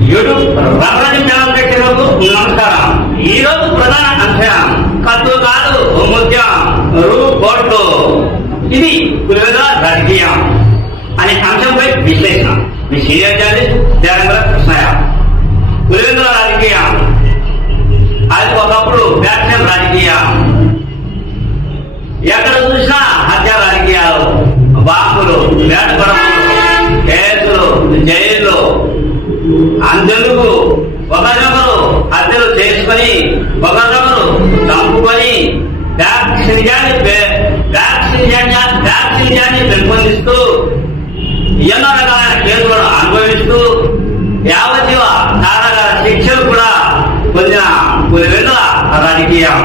YouTube రమణి channel ప్రేక్షకులకు నమస్కారం. ఈ రోజు ప్రధాన అంశం కత్తు కాదు ముత్యం కోట్లు, ఇది పులివెందుల రాజకీయం అనే అంశంపై విశ్లేషణ. మీ సీనియర్ జర్నలిస్ట్ దేవేంద్ర కృష్ణయ్య. పులివెందుల రాజకీయం అది ఒకప్పుడు ఫ్యాక్షన్ రాజకీయం. ఎక్కడ చూసినా హత్య రాజకీయాలు, బాంబులు, వేటపడములు, కేసులు, జైళ్లు. అందరూ ఒకరినొకరు హత్యలు చేసుకుని ఒకరినొకరు చంపుకొని వ్యాక్సిన్యాన్ని పెంపొందిస్తూ ఎన్నో రకాలైన కేసులను అనుభవిస్తూ యావజ్జీవ కారాగార శిక్షలు కూడా పొందిన పులివెందుల రాజకీయం.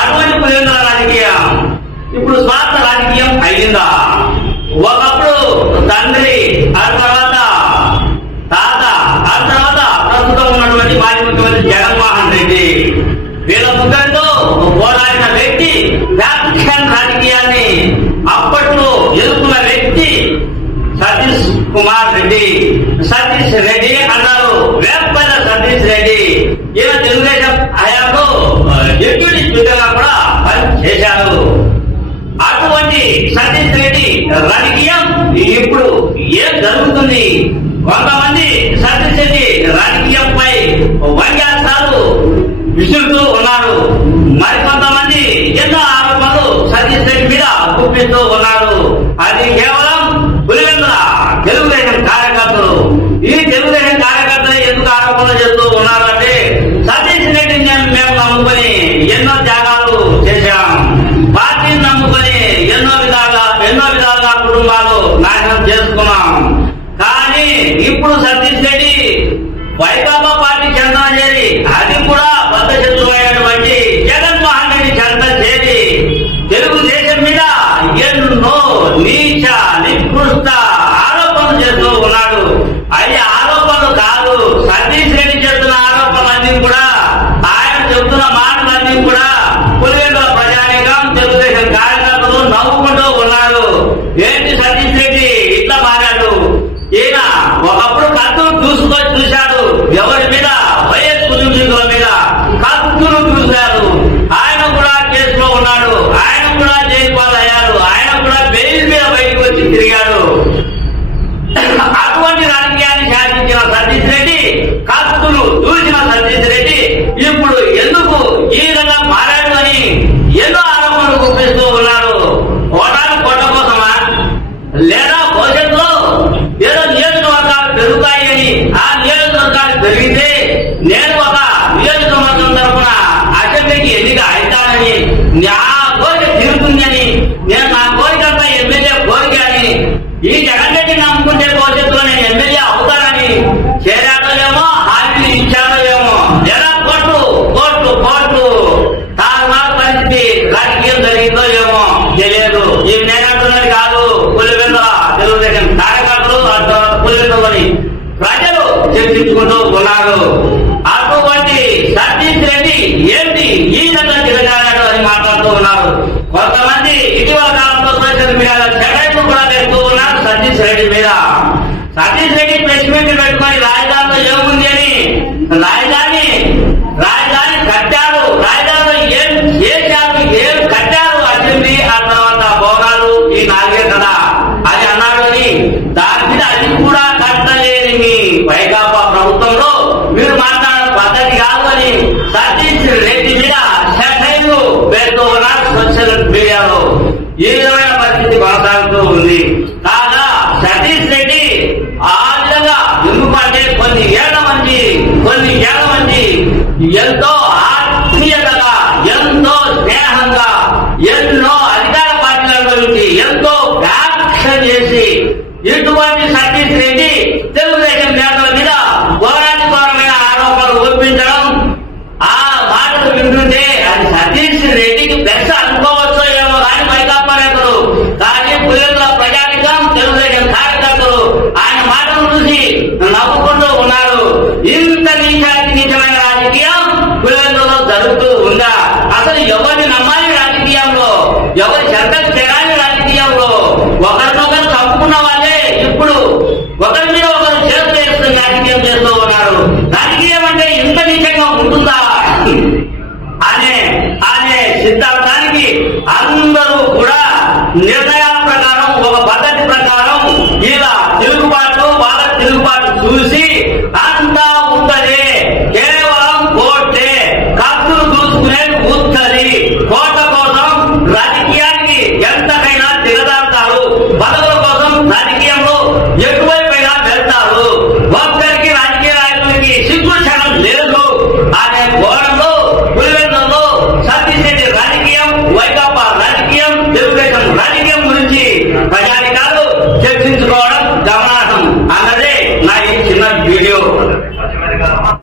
అటువంటి పులివెందుల రాజకీయం ఇప్పుడు స్వార్థ రాజకీయం అయిందా? ఒకప్పుడు తండ్రి, ఆ తర్వాత తాత, ఆ తర్వాత ప్రస్తుతం ఉన్నటువంటి మాజీ ముఖ్యమంత్రి జగన్మోహన్ రెడ్డి, వీళ్ళ ముగ్గురితో పోరాడిన వ్యక్తి, ఫ్యాక్షన్ రాజకీయాన్ని అప్పట్లో ఎదుర్కొన్న వ్యక్తి సతీష్ కుమార్ రెడ్డి. సతీష్ రెడ్డి అన్నారు, వేపల్ల సతీష్ రెడ్డి. ఈయన తెలుగుదేశం హయాంలో డిప్యూటీ స్పీకర్గా కూడా పనిచేశారు. అటువంటి సతీష్ రెడ్డి రాజకీయం ఇప్పుడు ఏం జరుగుతుంది? కొంతమంది సతీష్ రెడ్డి రాజకీయంపై వ్యంగ్యాస్త్రాలు విసురుతూ ఉన్నారు. మరికొంతమంది ఎన్నో ఆరోపణలు సతీష్ రెడ్డి మీద గుప్పిస్తూ ఉన్నారు. అది కేవలం పులివెందుల తెలుగుదేశం కార్యకర్తలు. ఈ తెలుగుదేశం కార్యకర్తలు ఎందుకు ఆరోపణలు చేస్తూ ఉన్నారు అంటే, సతీష్ రెడ్డిని మేము నమ్ముకొని ఎన్నో త్యాగాలు చేశాం, పార్టీని నమ్ముకొని ఎన్నో విధాలుగా కుటుంబాలు నాశనం చేసుకున్నాం. కానీ ఇప్పుడు సతీష్ రెడ్డి వైకాపా పార్టీ చెంత చేరి, అది కూడా బద్ధశత్రువైనటువంటి జగన్మోహన్ రెడ్డి చెంత చేరి తెలుగుదేశం మీద ఎన్నో నీచ నికృష్ట ఆరోపణలు చేస్తూ ఉన్నాడు. అవి ఆరోపణలు కాదు, సతీష్ రెడ్డి చేస్తున్న ఆరోపణలన్నీ కూడా, ఆయన చెప్తున్న మాటలన్నీ కూడా పులివెందుల ప్రజానీకం, తెలుగుదేశం కార్యకర్తలు నవ్వుకుంటూ ఉన్నారు. ఏంటి సతీష్ రెడ్డి ఇట్లా మారాడు? ఈయన ఒకప్పుడు కత్తులు చూశాడు, ఎవరి మీద? వైఎస్ కుటుంబీకుల మీద కత్తులు చూశారు. ఆయన కూడా కేసులో ఉన్నాడు, ఆయన కూడా జైలు పాలయ్యాడు, ఆయన కూడా బెయిల్ మీద బయటకు వచ్చి తిరిగాడు. అటువంటి రాజకీయాన్ని శాసించిన సతీష్ రెడ్డి, కత్తులు చూసిన సతీష్ రెడ్డి ఇప్పుడు ఎందుకు ఈ విధంగా మారాడు అని ఎన్నో ఆరోపణలు గుప్పిస్తూ ఉన్నారు. ఓటాలు కోట కోసమా, లేదా భవిష్యత్తులో ఏదో నియోజకవర్గాలు పెరుగుతాయని, ఆ నియోజకవర్గాలు పెరిగితే నేను ఒక నియోజకవర్గం తరఫున అసెంబ్లీకి ఎన్నిక అవుతానని, నా కోరిక తీరుతుందని, నేను నా కోరిక అంతా ఎమ్మెల్యే కోరిక అని, ఈ జగన్ రెడ్డి నమ్ముకుంటే భవిష్యత్తులో నేను ఎమ్మెల్యే అవుతానని చేరాడో ఏమో, హామీలు ఇచ్చాడో ఏమో, ఎలా కోట్లు కోట్లు కోట్లు తారుమారు పరిస్థితి రాజకీయం జరిగిందో ఏమో తెలియదు. ఇవి నేనంటున్నది కాదు, పులివెందుల తెలుగుదేశం కార్యకర్తలు, పులివెందులని ప్రజలు చర్చించుకుంటూ ఉన్నారు. అటువంటి సతీష్ రెడ్డి ఏంటి ఈ విధంగా తిరగాడు అని మాట్లాడుతూ ఉన్నారు. కొంతమంది ఇటీవల కాలంలో సోషల్ మీడియాలో చెడ్డలు కూడా పెడుతూ ఉన్నారు సతీష్ రెడ్డి మీద. సతీష్ రెడ్డి ప్రెస్ మీట్ పెట్టుకొని రాజధానిలో ఏముంది అని, రాజధాని కట్టారు, రాజధానిలో ఏం చేశారు, ఏం కట్టారు, అసెంబ్లీ, ఆ తర్వాత భోగాలు, ఈ నాలుగే కదా అది అన్నాడు అని, దాని మీద అది కూడా కట్టలేని మీ వైకాపా ప్రభుత్వంలో మీరు మాట్లాడే పద్ధతి కాదు అని సతీష్ రెడ్డి మీద సెటైర్లు పెడుతూ ఉన్నారు సోషల్ మీడియాలో. ఈ విధమైన పరిస్థితి కొనసాగుతూ ఉంది. కాగా సతీష్ రెడ్డి ఆ విధంగా ఎందుకంటే కొన్ని ఏళ్ల మంది ఎంతో ఆత్మీయతగా, ఎంతో స్నేహంగా, ఎన్నో అధికార పార్టీల గురించి ఎంతో వ్యాఖ్యలు చేసి ఇటువంటి సతీష్ రెడ్డి తెలుగుదేశం నేతల మీద ఘోరాధిఘోరమైన ఆరోపణలు ఒప్పించడం, ఆ మాటలు వింటుంటే అది సతీష్ రెడ్డికి పెద్ద అనుకోవచ్చో ఏమో కానీ వైకాపా నేతలు, కానీ పులివెందుల ప్రజానికం, తెలుగుదేశం కార్యకర్తలు ఆయన మాటలు చూసి నవ్వుకుంటూ ఉన్నారు. ఇంత నీచమైన రాజకీయం పులివెందులలో జరుగుతూ ఉందా? అసలు ఎవరిని నమ్మాలి రాజకీయంలో, ఎవరి చెంతకు తెరాలి రాజకీయంలో? ఒకరినొకరు చంపుకున్న వాళ్ళే ఇప్పుడు నిర్ణయాల ప్రకారం, ఒక పద్ధతి ప్రకారం ఇలా తిరుగుబాటు